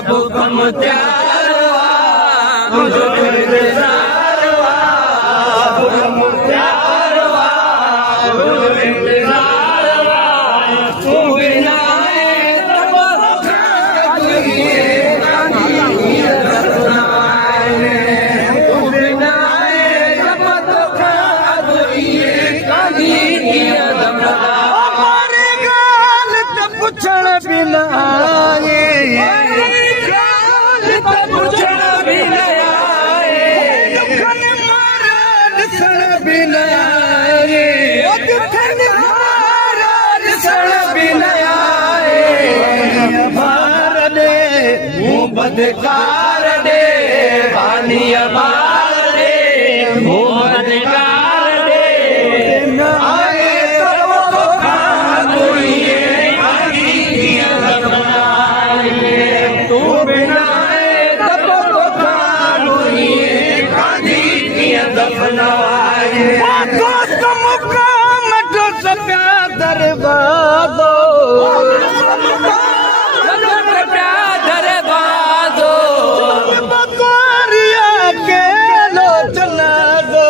सब कम त्यार तुझो इंतजार सब कम त्यार तुझो इंतजार तू बिना तब पुछण बिना पुछण बिना ॾिसण बिना ॾिसण बिना भार ॾे मूं बदकार ॾे पानीअ भार ॾे मूं बदकार ॾे दोस्त मुकाम जो सपिया दरवाज़ो दरवाज़ो बकोरिया के लोचना दो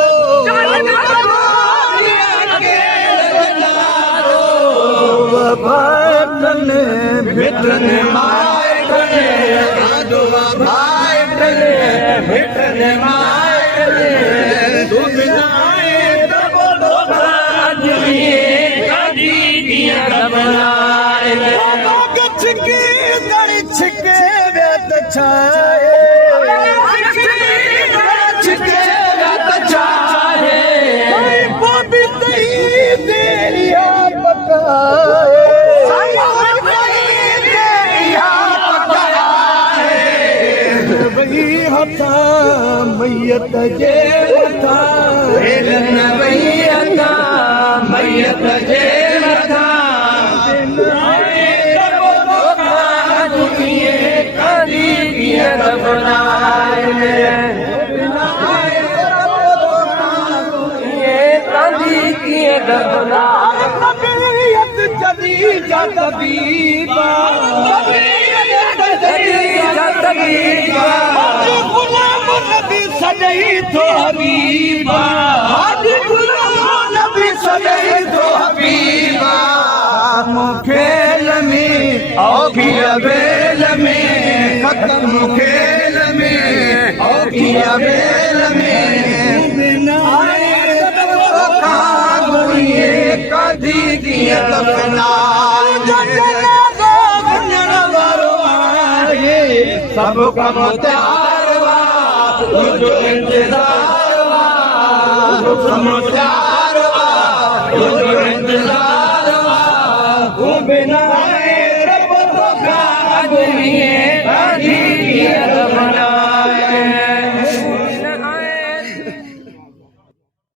भाइटने मिटने माइटने आदो भाइटने मिटने माइटने तू बिना छिके दड़ी छिके व्यत छाए छिके व्यत छाए पोबी तई देरिया पकाए वही हथा मैयत जे हथा हेलन वही हथा मैयत जे हथा सजई थो हबीबा सजई थो हबीबा खेल में औखी बेल में खत्म खेल में औखी बेल में कदी कीअं सब कम त्यार तुझो इंतजार सब कम त्यार